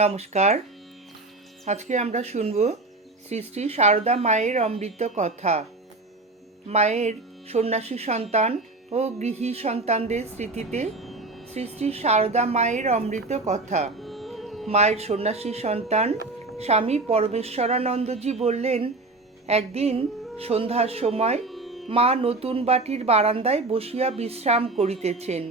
নমস্কার। আজকে আমরা শুনব শ্রী শ্রী সারদা মায়ের অমৃত কথা। মায়ের সন্ন্যাসী সন্তান ও গৃহী সন্তানদের স্মৃতিতে শ্রী শ্রী সারদা মায়ের অমৃত কথা। মায়ের সন্ন্যাসী সন্তান স্বামী পরমেশ্বরানন্দজি বললেন, একদিন সন্ধ্যার সময় মা নতুন বাটির বারান্দায় বসিয়া বিশ্রাম করিতেছেন।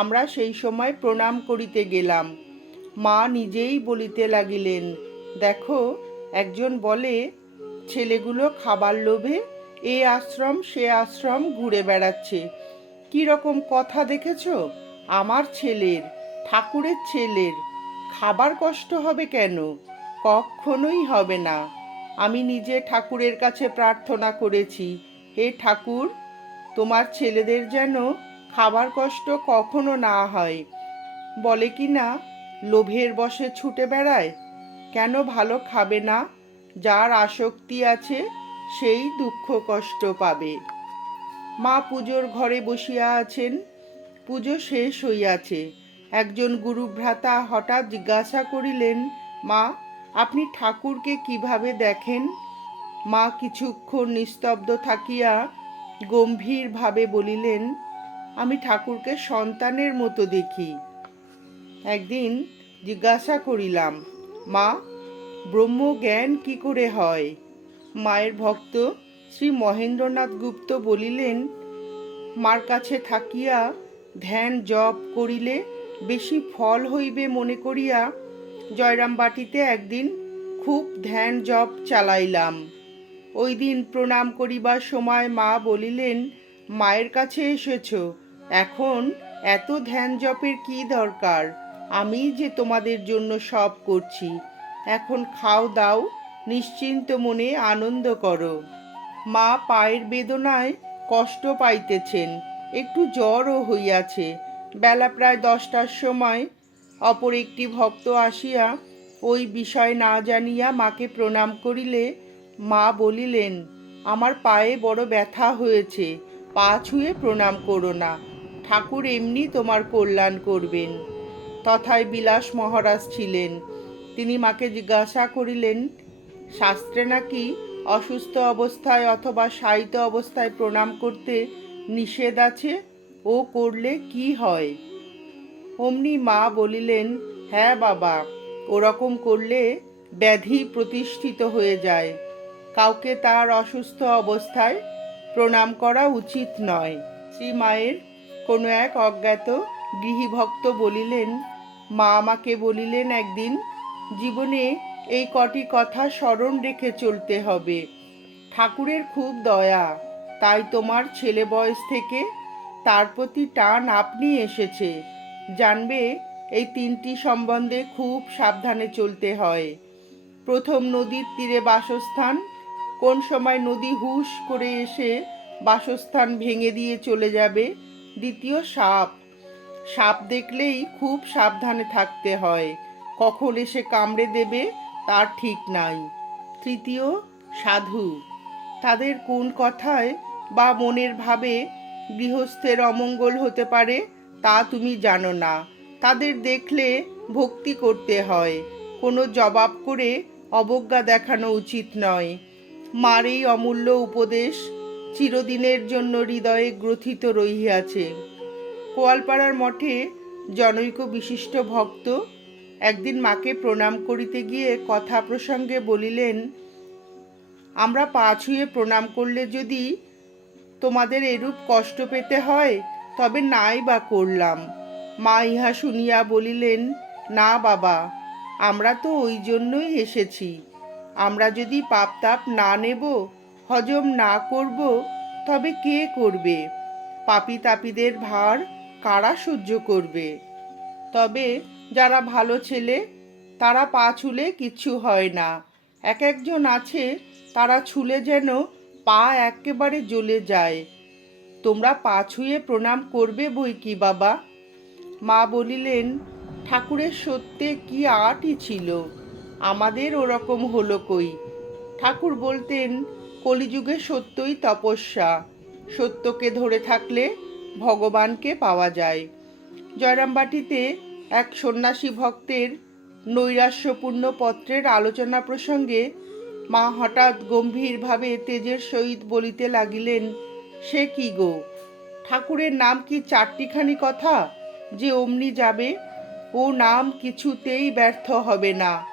আমরা সেই সময় প্রণাম করিতে গেলাম। মা নিজেই বলিতে লাগিলেন, দেখো, একজন বলে, ছেলেগুলো খাবার লোভে, এ আশ্রম, সে আশ্রম ঘুরে বেড়াচ্ছে। কি রকম কথা দেখেছ? আমার ছেলের, ঠাকুরের ছেলের। খাবার কষ্ট হবে কেন? কখনোই হবে না। আমি নিজে ঠাকুরের কাছে প্রার্থনা করেছি, হে ঠাকুর, তোমার ছেলেদের যেন খাবার কষ্ট কখনো না হয়। বলে কি না? লোভের বশে ছুটে বেড়ায়? কেন ভালো খাবে না? যার আসক্তি আছে, সেই দুঃখ কষ্ট পাবে। মা পুজোর ঘরে বসিয়া আছেন। পুজো শেষ হইয়াছে। একজন গুরুভ্রাতা হঠাৎ জিজ্ঞাসা করিলেন, মা, আপনি ঠাকুরকে কীভাবে দেখেন? মা কিছুক্ষণ নিস্তব্ধ থাকিয়া গম্ভীরভাবে বলিলেন, আমি ঠাকুরকে সন্তানের মতো দেখি। একদিন জিজ্ঞাসা করিলাম, মা, ব্রহ্মজ্ঞান কি করে হয়? মায়ের ভক্ত শ্রী মহেন্দ্রনাথ গুপ্ত বলিলেন, মার কাছে থাকিয়া ধ্যান জপ করিলে বেশি ফল হইবে মনে করিয়া জয়রামবাটিতে একদিন খুব ধ্যান জপ চালাইলাম। ওই দিন প্রণাম করিবার সময় মা বলিলেন, মায়ের কাছে এসেছ, এখন এত ধ্যান জপের কি দরকার? আমি যে তোমাদের জন্য সব করছি। এখন খাও দাও, নিশ্চিন্ত মনে আনন্দ করো। মা পায়ের বেদনায় কষ্ট পাইতেছেন, একটু জ্বরও হইয়াছে। বেলা প্রায় দশটার সময় অপর একটি ভক্ত আসিয়া ওই বিষয় না জানিয়া মাকে প্রণাম করিলে মা বলিলেন, আমার পায়ে বড় ব্যথা হয়েছে, পা ছুঁয়ে প্রণাম করো না। ঠাকুর এমনি তোমার কল্যাণ করবেন। তথায় বিলাস মহারাজ ছিলেন। তিনি মাকে জিজ্ঞাসা করিলেন, শাস্ত্রে নাকি অসুস্থ অবস্থায় অথবা শায়িত অবস্থায় প্রণাম করতে নিষেধ আছে? ও করলে কি হয়? অমনি মা বলিলেন হ্যাঁ বাবা, ওরকম করলে ব্যাধি প্রতিষ্ঠিত হয়ে যায়। কাউকে তার অসুস্থ অবস্থায় প্রণাম করা উচিত নয়। শ্রী মায়ের কোনো এক অজ্ঞাত গৃহীভক্ত বলিলেন মা আমাকে বলিলেন একদিন, জীবনে এই কটি কথা স্মরণ রেখে চলতে হবে। ঠাকুরের খুব দয়া, তাই তোমার ছেলে বয়স থেকে তার প্রতি টান আপনি এসেছে। জানবে এই তিনটি সম্বন্ধে খুব সাবধানে চলতে হয়। প্রথম নদীর তীরে বাসস্থান, কোন সময় নদী হুশ করে এসে বাসস্থান ভেঙে দিয়ে চলে যাবে। দ্বিতীয় সাপ সাপ দেখলেই খুব সাবধানে থাকতে হয়। কখন এসে কামড়ে দেবে তার ঠিক নাই। তৃতীয়, সাধু। তাদের কোন কথায় বা মনের ভাবে গৃহস্থের অমঙ্গল হতে পারে তা তুমি জানো না। তাদের দেখলে ভক্তি করতে হয়। কোনো জবাব করে অবজ্ঞা দেখানো উচিত নয়। মার এই অমূল্য উপদেশ চিরদিনের জন্য হৃদয়ে গ্রথিত রহিয়াছে। কোয়ালপাড়ার মঠে জনৈক বিশিষ্ট ভক্ত একদিন মাকে প্রণাম করিতে গিয়ে কথা প্রসঙ্গে বলিলেন, আমরা পা ছুঁয়ে প্রণাম করলে যদি তোমাদের এরূপ কষ্ট পেতে হয়, তবে নাই বা করলাম। মা ইহা শুনিয়া বলিলেন, না বাবা, আমরা তো ওই জন্যই এসেছি। আমরা যদি পাপ তাপ না নেব, হজম না করব, তবে কে করবে? পাপি তাপিদের ভার কারা সহ্য করবে? তবে যারা ভালো ছেলে, তারা পা ছুলে কিচ্ছু হয় না। এক একজন আছে, তারা ছুলে যেন পা একেবারে জ্বলে যায়। তোমরা পা ছুঁয়ে প্রণাম করবে বই কি, বাবা? মা বলিলেন, ঠাকুরের সত্যে কি আটই ছিল? আমাদের ওরকম হলো কই? ঠাকুর বলতেন, কলিযুগে সত্যই তপস্যা। সত্যকে ধরে থাকলে ভগবানকে পাওয়া যায়। জয়রামবাটিতে এক সন্ন্যাসী ভক্তের নৈরাশ্যপূর্ণ পত্রের আলোচনা প্রসঙ্গে মা হঠাৎ গম্ভীরভাবে তেজের সহিত বলিতে লাগিলেন, সে কি গো? ঠাকুরের নাম কি চারটিখানি কথা? যে অমনি যাবে, ও নাম কিছুতেই ব্যর্থ হবে না।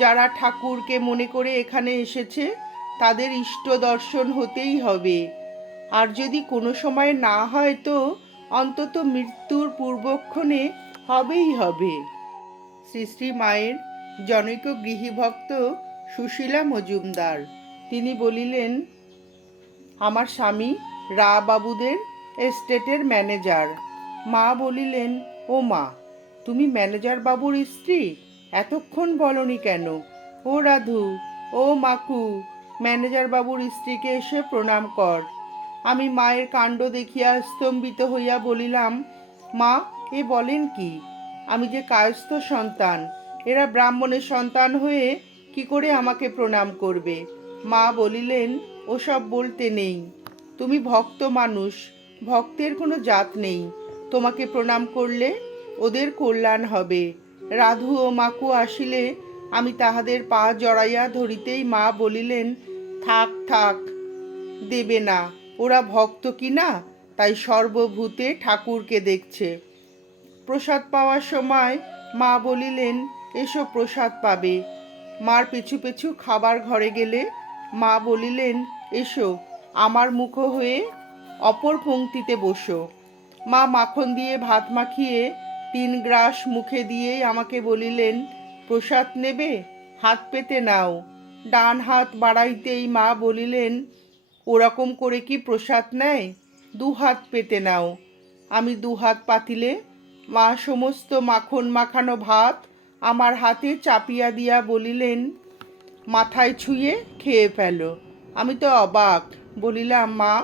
যারা ঠাকুরকে মনে করে এখানে এসেছে, তাদের ইষ্ট দর্শন হতেই হবে। আর যদি কোনো সময় না হয় তো অন্তত মৃত্যুর পূর্বক্ষণে হবেই হবে। শ্রী শ্রী মায়ের জনৈক গৃহীভক্ত সুশীলা মজুমদার, তিনি বলিলেন, আমার স্বামী রা বাবুদের এস্টেটের ম্যানেজার। মা বলিলেন, ও মা, তুমি ম্যানেজার বাবুর স্ত্রী? এতক্ষণ বলনি কেন? ও রাধু, ও মাকু, ম্যানেজার বাবুর স্ত্রীকে এসে প্রণাম কর। আমি মায়ের কাণ্ড দেখিয়া স্তম্ভিত হইয়া বলিলাম, মা, এ বলেন কি? আমি যে কায়স্থ সন্তান, এরা ব্রাহ্মণের সন্তান হয়ে কি করে আমাকে প্রণাম করবে? মা বলিলেন, ওসব বলতে নেই। তুমি ভক্ত মানুষ, ভক্তের কোনো জাত নেই। তোমাকে প্রণাম করলে ওদের কল্যাণ হবে। রাধু ও মাকু আসিলে আমি তাহাদের পা জড়াইয়া ধরিতেই মা বলিলেন, থাক থাক, দেবে না। ওরা ভক্ত কি না, তাই সর্বভূতে ঠাকুরকে দেখছে। প্রসাদ পাওয়ার সময় মা বলিলেন, এসো প্রসাদ পাবে। মার পিছু পিছু খাবার ঘরে গেলে মা বলিলেন, এসো, আমার মুখ হয়ে অপর পংক্তিতে বসো। মা মাখন দিয়ে ভাত মাখিয়ে তিন গ্রাস মুখে দিয়েই আমাকে বলিলেন, প্রসাদ নেবে? হাত পেতে নাও। ডান হাত বাড়াইতেই মা বলিলেন ওরকম করে কি প্রসাদ নেয়? দু হাত পেতে নাও। আমি দু হাত পাতিলে মা সমস্ত মাখন মাখানো ভাত আমার হাতে চাপিয়া দিয়া বলিলেন, মাথায় ছুঁয়ে খেয়ে ফেলো। আমি তো অবাক, বলিলাম, মা,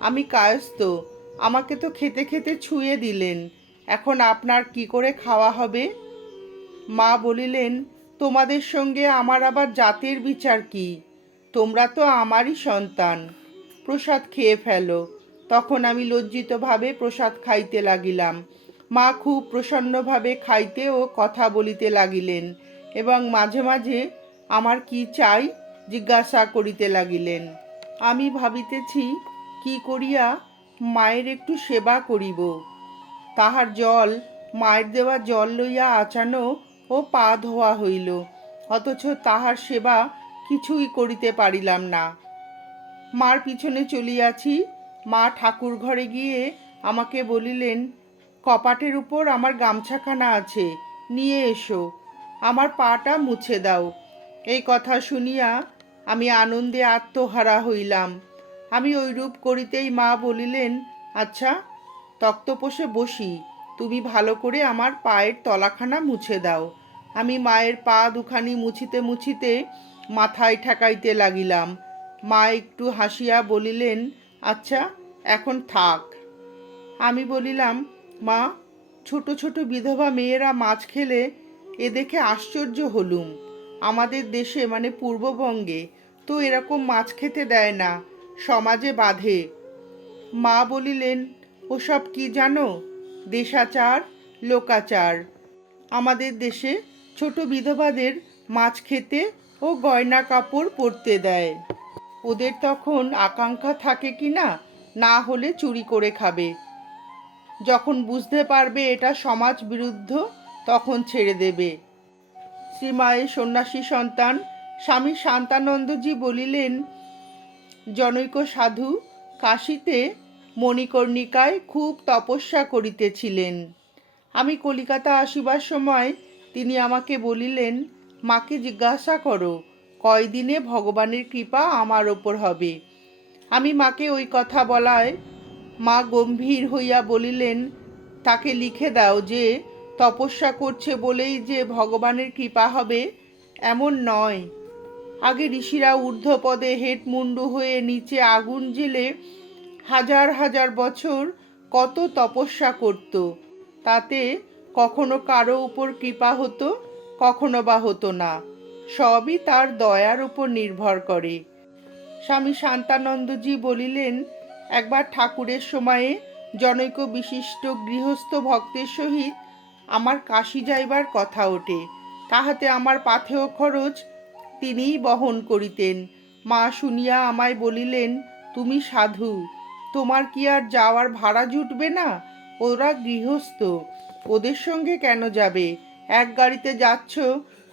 আমি কায়স্ত আমাকে তো খেতে খেতে ছুঁয়ে দিলেন। এখন আপনার কি করে খাওয়া হবে? মা বলিলেন, তোমাদের সঙ্গে আমার আবার জাতের বিচার কি? তোমরা তো আমারই সন্তান। প্রসাদ খেয়ে ফেলো। তখন আমি লজ্জিতভাবে প্রসাদ খাইতে লাগিলাম। মা খুব প্রসন্নভাবে খাইতে ও কথা বলিতে লাগিলেন এবং মাঝে মাঝে আমার কি চাই জিজ্ঞাসা করিতে লাগিলেন। আমি ভাবিতেছি, কি করিয়া মায়ের একটু সেবা করিব। তাহার জল, মায়ের দেওয়া জল লইয়া আচানো ও পা ধোয়া হইল, অথচ তাহার সেবা কিছুই করিতে পারিলাম না। মার পিছনে চলিয়াছি মা ঠাকুর ঘরে গিয়ে আমাকে বলিলেন, কপাটের উপর আমার গামছাখানা আছে, নিয়ে এসো। আমার পাটা মুছে দাও। এই কথা শুনিয়া আমি আনন্দে আত্মহারা হইলাম। আমি ওইরূপ করিতেই মা বলিলেন আচ্ছা তক্তপোষে বসি। তুমি ভালো করে আমার পায়ের তলাখানা মুছে দাও। আমি মায়ের পা দুখানি মুছিতে মুছিতে মাথায় ঠেকাইতে লাগিলাম। মা একটু হাসিয়া বলিলেন আচ্ছা এখন থাক। আমি বলিলাম, মা, ছোট ছোট বিধবা মেয়েরা মাছ খেলে এ দেখে আশ্চর্য হলুম। আমাদের দেশে মানে পূর্ববঙ্গে তো এরকম মাছ খেতে দেয় না, সমাজে বাঁধে। মা বলিলেন, ওসব কি জানো? দেশাচার, লোকাচার। আমাদের দেশে ছোট বিধবাদের মাছ খেতে ও গয়না কাপড় পরতে দেয়। ওদের তখন আকাঙ্ক্ষা থাকে কি না না হলে চুরি করে খাবে। যখন বুঝতে পারবে এটা সমাজ বিরুদ্ধ, তখন ছেড়ে দেবে। শ্রীমায়ের সন্ন্যাসী সন্তান স্বামী শান্তানন্দজি বলিলেন, জনৈক সাধু কাশীতে মণিকর্ণিকায় খুব তপস্যা করিতেছিলেন। আমি কলিকাতা আসিবার সময় তিনি আমাকে বলিলেন, মাকে জিজ্ঞাসা করো কয়দিনে ভগবানের কৃপা আমার ওপর হবে। আমি মাকে ওই কথা বলায়, মা গম্ভীর হইয়া বলিলেন, তাকে লিখে দাও যে, তপস্যা করছে বলেই যে ভগবানের কৃপা হবে, এমন নয়। আগে ঋষিরা ঊর্ধ্বপদে হেট মুন্ডু হয়ে নিচে আগুন জেলে হাজার হাজার বছর কত তপস্যা করত। তাতে কখনো কারও উপর কৃপা হতো, কখনো বা হতো না। সবই তার দয়ার উপর নির্ভর করে। স্বামী শান্তানন্দজি বলিলেন, একবার ঠাকুরের সময়ে জনৈক বিশিষ্ট গৃহস্থ ভক্তের সহিত আমার কাশি যাইবার কথা ওঠে। তাহাতে আমার পাথেয় খরচ তিনিই বহন করিতেন। মা শুনিয়া আমায় বলিলেন, তুমি সাধু, তোমার কি আর যাওয়ার ভাড়া জুটবে না? ওরা গৃহস্থ, ওদের সঙ্গে কেন যাবে? এক গাড়িতে যাচ্ছ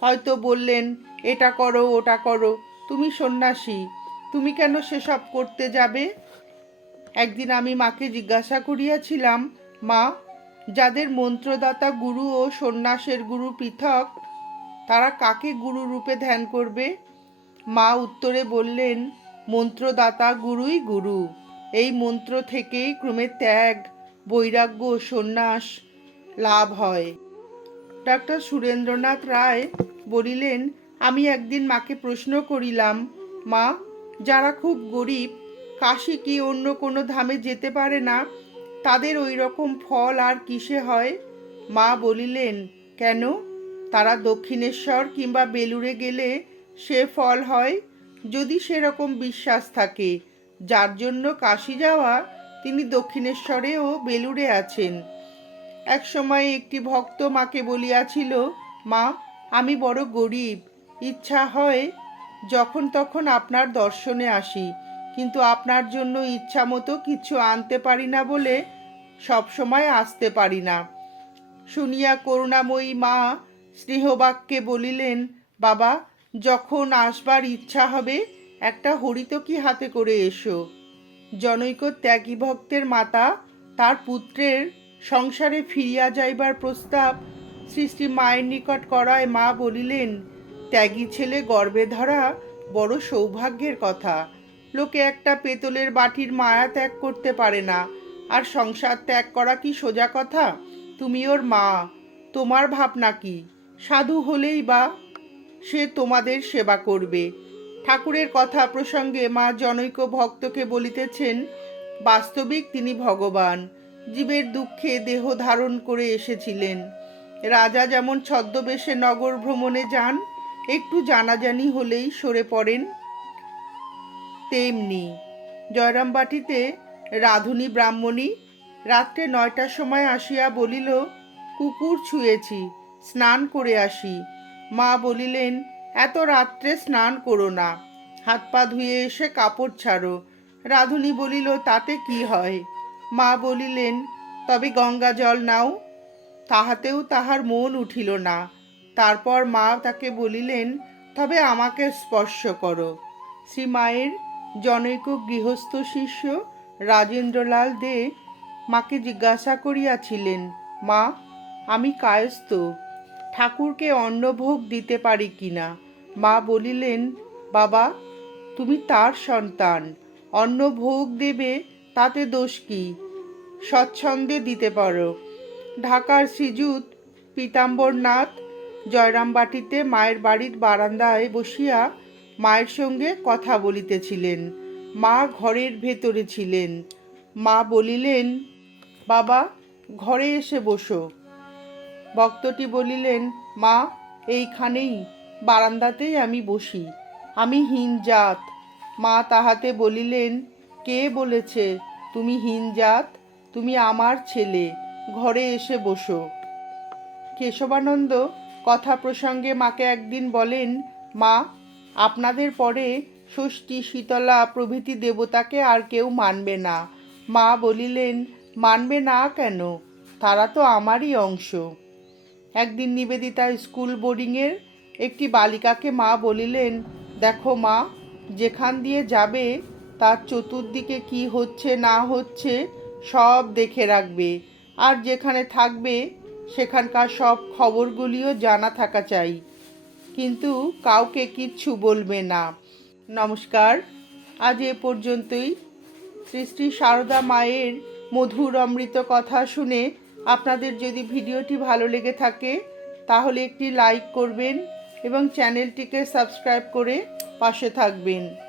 হয়তো বললেন, এটা করো, ওটা করো। তুমি সন্ন্যাসী, তুমি কেন সেসব করতে যাবে? একদিন আমি মাকে জিজ্ঞাসা করিয়াছিলাম, মা, যাদের মন্ত্রদাতা গুরু ও সন্ন্যাসের গুরু পৃথক, তারা কাকে গুরু রূপে ধ্যান করবে? মা উত্তরে বললেন, মন্ত্রদাতা গুরুই গুরু। এই মন্ত্র থেকেই ক্রমে ত্যাগ, বৈরাগ্য সন্ন্যাস লাভ হয়। ডাক্তার সুরেন্দ্রনাথ রায় বলিলেন, আমি একদিন মাকে প্রশ্ন করিলাম, মা, যারা খুব গরিব, কাশি কি অন্য কোনো ধামে যেতে পারে না? তাদের ওই রকম ফল আর কিসে হয়? মা বলিলেন, কেন? তারা দক্ষিণেশ্বর কিংবা বেলুড়ে গেলে সে ফল হয়। যদি সেরকম বিশ্বাস থাকে, যার জন্য কাশি যাওয়া তিনি দক্ষিণেশ্বরে ও বেলুড়ে আছেন। এক সময় একটি ভক্ত মাকে বলিয়াছিল, মা, আমি বড় গরিব, ইচ্ছা হয় যখন তখন আপনার দর্শনে আসি, কিন্তু আপনার জন্য ইচ্ছা মতো কিছু আনতে পারি না বলে সব সময় আসতে পারি না। শুনিয়া করুণাময়ী মা স্নেহবাক্যে বলিলেন, বাবা, যখন আসবার ইচ্ছা হবে, একটা হরিতকি হাতে করে এসো? জনৈক ত্যাগী ভক্তের মাতা তার পুত্রের সংসারে ফিরিয়া যাইবার প্রস্তাব সৃষ্টি মায়ের নিকট করায় মা বলিলেন, ত্যাগী ছেলে, গর্বে ধরা বড় সৌভাগ্যের কথা। লোকে একটা পেতলের বাটির মায়া ত্যাগ করতে পারে না। আর সংসার ত্যাগ করা কি সোজা কথা? তুমি ওর মা, তোমার ভাবনা কি? সাধু হলেই বা সে তোমাদের সেবা করবে। ঠাকুরের কথা প্রসঙ্গে মা জনৈক ভক্তকে বলিতেছেন, বাস্তবিক তিনি ভগবান। জীবের দুঃখে দেহ ধারণ করে এসেছিলেন। রাজা যেমন ছদ্মবেশে নগর ভ্রমণে যান, একটু জানাজানি হলেই সরে পড়েন তেমনি। জয়রামবাটিতে রাধুনী ব্রাহ্মণী রাত্রে নয়টার সময় আসিয়া বলিল, কুকুর ছুঁয়েছি, স্নান করে আসি। মা বলিলেন, এত রাত্রে স্নান করো না, হাত পা ধুয়ে এসে কাপড় ছাড়ো। রাধুনী বলিল, তাতে কি হয়? মা বলিলেন, তবে গঙ্গা জল নাও। তাহাতেও তাহার মন উঠিল না। তারপর মা তাকে বলিলেন, তবে আমাকে স্পর্শ করো। শ্রী মায়ের জনৈক গৃহস্থ শিষ্য রাজেন্দ্রলাল দে মাকে জিজ্ঞাসা করিয়াছিলেন, মা, আমি কায়স্থ, ঠাকুরকে অন্নভোগ দিতে পারি কিনা মা বলিলেন, বাবা, তুমি তার সন্তান অন্ন ভোগ দেবে তাতে দোষ কি? স্বচ্ছন্দে দিতে পারো। ঢাকার শ্রীযুত পীতাম্বরনাথ জয়রামবাটিতে মায়ের বাড়ির বারান্দায় বসিয়া মায়ের সঙ্গে কথা বলিতেছিলেন। মা ঘরের ভেতরে ছিলেন। মা বলিলেন, বাবা, ঘরে এসে বসো। ভক্তটি বলিলেন, মা, এইখানেই, বারান্দাতেই আমি বসি। আমি হীন জাত। মা তাহাতে বলিলেন কে বলেছে, তুমি হিনজাত তুমি আমার ছেলে, ঘরে এসে বসো কেশবানন্দ কথা প্রসঙ্গে মাকে একদিন বলেন, মা, আপনাদের পরে ষষ্ঠী শীতলা প্রভৃতি দেবতাকে আর কেউ মানবে না মা বলিলেন, মানবে না কেন? তারা তো আমারই অংশ একদিন নিবেদিতা স্কুল বোর্ডিংয়ের একটি বালিকাকে মা বলিলেন, দেখো মা, যেখান দিয়ে যাবে তার চতুর্দিকে কি হচ্ছে, না হচ্ছে, সব দেখে রাখবে। আর যেখানে থাকবে, সেখানকার সব খবরগুলিও জানা থাকা চাই। কিন্তু কাউকে কিচ্ছু বলবে না। নমস্কার। আজ এ পর্যন্তই। শ্রী শ্রী সারদা মায়ের মধুর অমৃত কথা শুনে আপনাদের যদি ভিডিওটি ভালো লেগে থাকে, তাহলে একটি লাইক করবেন এবং চ্যানেলটিকে সাবস্ক্রাইব করে পাশে থাকবেন।